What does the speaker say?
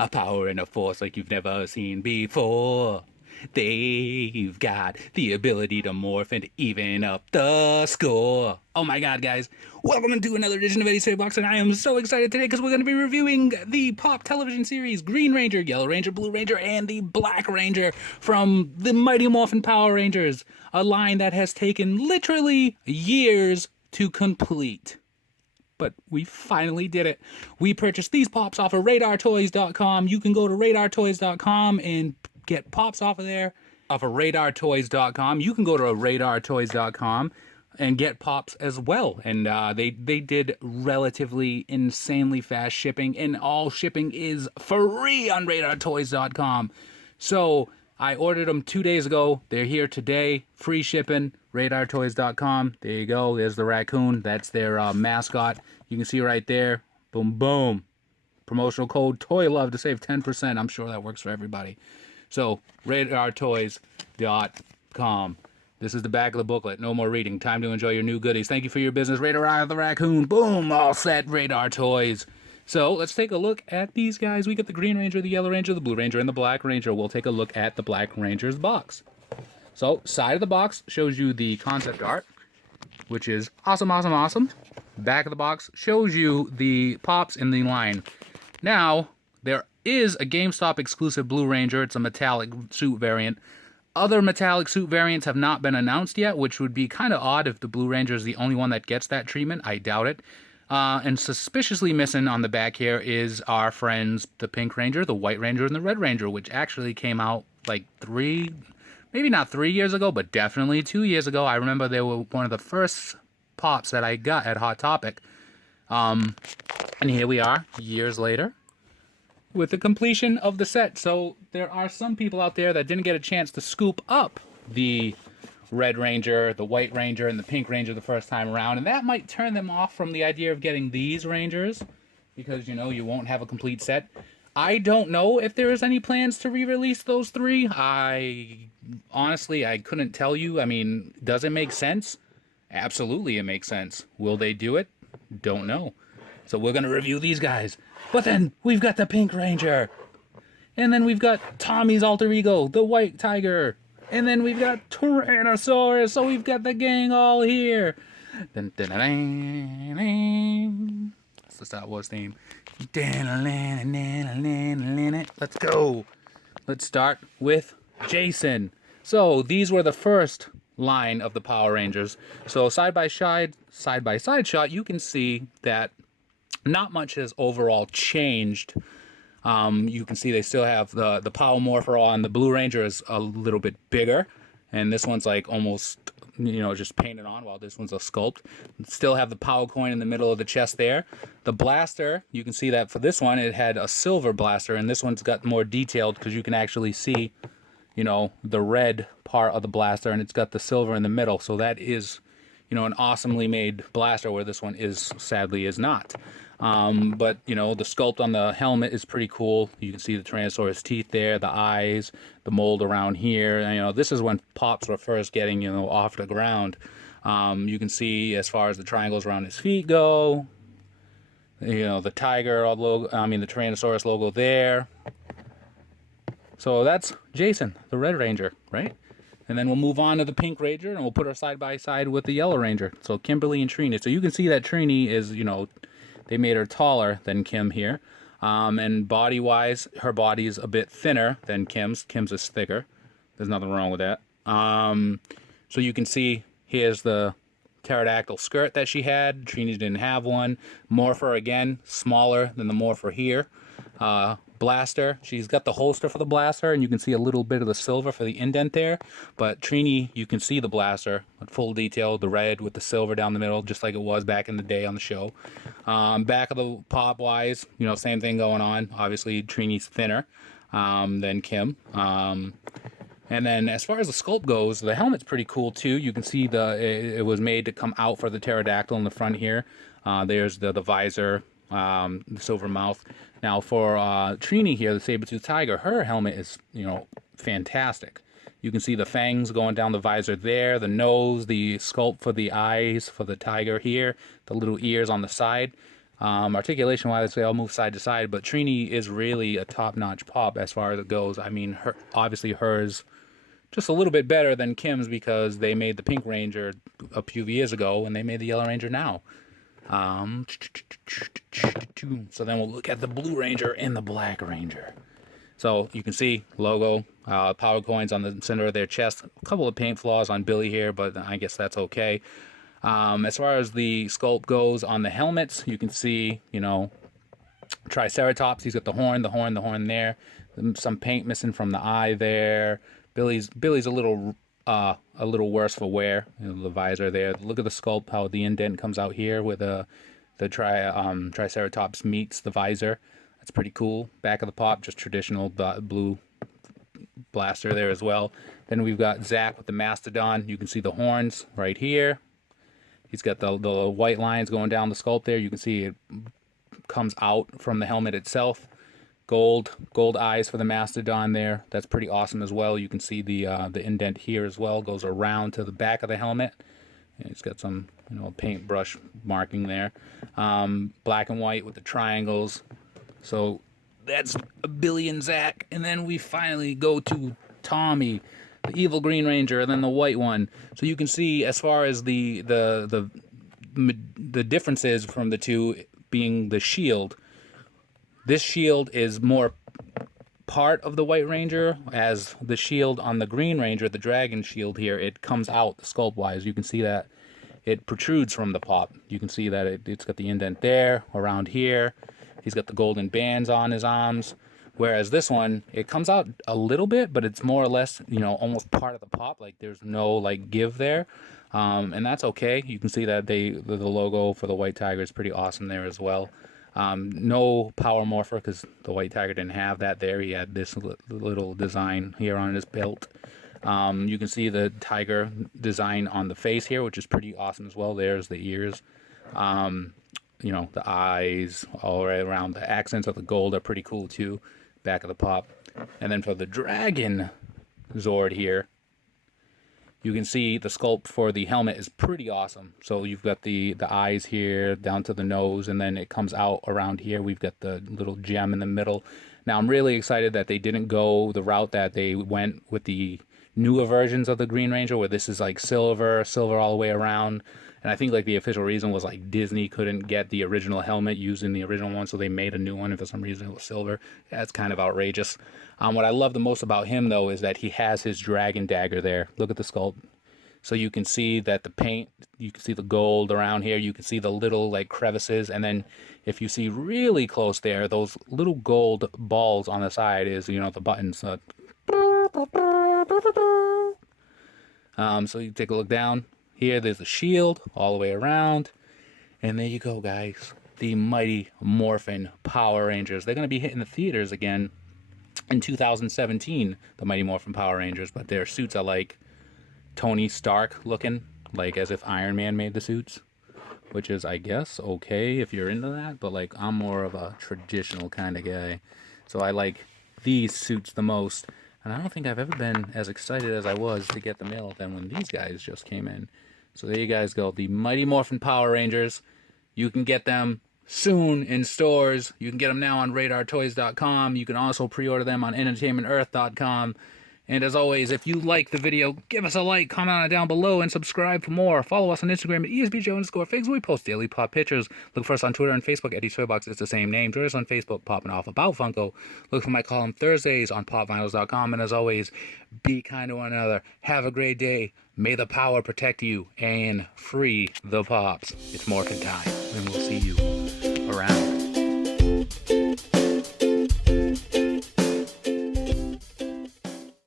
A power and a force like you've never seen before. They've got the ability to morph and even up the score. Oh my god, guys. Welcome to another edition of EddiesToyBox, and I am so excited today because we're going to be reviewing the Pop television series Green Ranger, Yellow Ranger, Blue Ranger, and the Black Ranger from the Mighty Morphin Power Rangers, a line that has taken literally years to complete. But we finally did it. We purchased these pops off of RadarToys.com. You can go to RadarToys.com and get pops off of there. Off of RadarToys.com. You can go to RadarToys.com and get pops as well. And they did relatively insanely fast shipping. And all shipping is free on RadarToys.com. So I ordered them 2 days ago. They're here today. Free shipping. RadarToys.com. There you go. There's the raccoon. That's their mascot. You can see right there. Boom, boom. Promotional code TOYLOVE to save 10%. I'm sure that works for everybody. So, RadarToys.com. This is the back of the booklet. No more reading. Time to enjoy your new goodies. Thank you for your business. Radar the raccoon. Boom. All set. Radar Toys. So, let's take a look at these guys. We got the Green Ranger, the Yellow Ranger, the Blue Ranger, and the Black Ranger. We'll take a look at the Black Ranger's box. So, side of the box shows you the concept art, which is awesome, awesome, awesome. Back of the box shows you the pops in the line. Now, there is a GameStop exclusive Blue Ranger. It's a metallic suit variant. Other metallic suit variants have not been announced yet, which would be kind of odd if the Blue Ranger is the only one that gets that treatment. I doubt it. And suspiciously missing on the back here is our friends, the Pink Ranger, the White Ranger, and the Red Ranger, which actually came out like maybe not 3 years ago, but definitely 2 years ago. I remember they were one of the first pops that I got at Hot Topic. And here we are, years later, with the completion of the set. So there are some people out there that didn't get a chance to scoop up the Red Ranger, the White Ranger, and the Pink Ranger the first time around. And that might turn them off from the idea of getting these Rangers, because, you know, you won't have a complete set. I don't know if there is any plans to re-release those three. Honestly, I couldn't tell you. I mean, does it make sense? Absolutely, it makes sense. Will they do it? Don't know. So we're going to review these guys. But then we've got the Pink Ranger. And then we've got Tommy's alter ego, the White Tiger. And then we've got Tyrannosaurus. So we've got the gang all here. Dun, dun, dun, dun, dun. That's the Star Wars theme. Let's go. Let's start with Jason. So these were the first line of the Power Rangers. So side by side shot, you can see that not much has overall changed. You can see they still have the Power Morpher on. The Blue Ranger is a little bit bigger, and this one's like almost, you know, just painted on, while this one's a sculpt. Still have the power coin in the middle of the chest there. The blaster, you can see that for this one, it had a silver blaster, and this one's got more detailed because you can actually see, you know, the red part of the blaster, and it's got the silver in the middle. So that is, you know, an awesomely made blaster, where this one is, sadly, is not. But, you know, the sculpt on the helmet is pretty cool. You can see the Tyrannosaurus teeth there, the eyes, the mold around here. And, you know, this is when pops were first getting, you know, off the ground. You can see as far as the triangles around his feet go, you know, the tiger logo, the Tyrannosaurus logo there. So that's Jason, the Red Ranger, right? And then we'll move on to the Pink Ranger, and we'll put her side by side with the Yellow Ranger. So Kimberly and Trini. So you can see that Trini is, you know, they made her taller than Kim here. And body-wise, her body is a bit thinner than Kim's. Kim's is thicker. There's nothing wrong with that. So you can see here's the pterodactyl skirt that she had. Trini didn't have one. Morpher, again, smaller than the Morpher here. Blaster, she's got the holster for the blaster, and you can see a little bit of the silver for the indent there. But Trini, you can see the blaster with full detail, the red with the silver down the middle, just like it was back in the day on the show. Back of the pop wise, you know, same thing going on. Obviously, Trini's thinner than Kim. And then as far as the sculpt goes, the helmet's pretty cool too. You can see it was made to come out for the pterodactyl in the front here. There's the visor, the silver mouth. Now for Trini here, the saber-toothed tiger, her helmet is, you know, fantastic. You can see the fangs going down the visor there, the nose, the sculpt for the eyes for the tiger here, the little ears on the side. Articulation-wise, they all move side to side, but Trini is really a top-notch pop as far as it goes. I mean, obviously hers just a little bit better than Kim's because they made the Pink Ranger a few years ago, and they made the Yellow Ranger now. So then we'll look at the Blue Ranger and the Black Ranger. So you can see logo, power coins on the center of their chest. A couple of paint flaws on Billy here, but I guess that's okay. As far as the sculpt goes on the helmets, you can see, you know, Triceratops. He's got the horn there. Some paint missing from the eye there. Billy's a little worse for wear. You know, the visor there. Look at the sculpt, how the indent comes out here where the Triceratops meets the visor. That's pretty cool. Back of the pop, just traditional blue blaster there as well. Then we've got Zach with the Mastodon. You can see the horns right here. He's got the white lines going down the sculpt there. You can see it comes out from the helmet itself. Gold eyes for the Mastodon there. That's pretty awesome as well. You can see the indent here as well. Goes around to the back of the helmet. And it's got some, you know, paintbrush marking there. Black and white with the triangles. So that's Billy and Zach. And then we finally go to Tommy, the evil Green Ranger, and then the white one. So you can see as far as the differences from the two being the shield. This shield is more part of the White Ranger, as the shield on the Green Ranger, the Dragon shield here, it comes out sculpt-wise. You can see that it protrudes from the pop. You can see that it's got the indent there, around here. He's got the golden bands on his arms. Whereas this one, it comes out a little bit, but it's more or less, you know, almost part of the pop. Like there's no like give there, and that's okay. You can see that the logo for the White Tiger is pretty awesome there as well. No power morpher because the White Tiger didn't have that there. He had this little design here on his belt. You can see the tiger design on the face here, which is pretty awesome as well. There's the ears. You know, the eyes all right around. The accents of the gold are pretty cool too. Back of the pop. And then for the Dragon Zord here, you can see the sculpt for the helmet is pretty awesome. So you've got the eyes here down to the nose, and then it comes out around here. We've got the little gem in the middle. Now I'm really excited that they didn't go the route that they went with the newer versions of the Green Ranger, where this is like silver all the way around. And I think like the official reason was like Disney couldn't get the original helmet used in the original one, so they made a new one, and for some reason it was silver. That's kind of outrageous. What I love the most about him though is that he has his dragon dagger there. Look at the sculpt. So you can see that the paint, you can see the gold around here, you can see the little like crevices, and then if you see really close there, those little gold balls on the side is, you know, the buttons. So you take a look down. Here, there's the shield all the way around. And there you go, guys. The Mighty Morphin Power Rangers. They're going to be hitting the theaters again in 2017, the Mighty Morphin Power Rangers. But their suits are like Tony Stark looking, like as if Iron Man made the suits. Which is, I guess, okay if you're into that. But like, I'm more of a traditional kind of guy. So I like these suits the most. And I don't think I've ever been as excited as I was to get the mail than when these guys just came in. So there you guys go. The Mighty Morphin Power Rangers. You can get them soon in stores. You can get them now on RadarToys.com. You can also pre-order them on EntertainmentEarth.com. And as always, if you like the video, give us a like, comment on it down below, and subscribe for more. Follow us on Instagram at ESBJ_Figs. We post daily pop pictures. Look for us on Twitter and Facebook. EddiesToyBox is the same name. Join us on Facebook, popping off about Funko. Look for my column Thursdays on PopVinyls.com. And as always, be kind to one another. Have a great day. May the power protect you and free the pops. It's morphin time, and we'll see you around.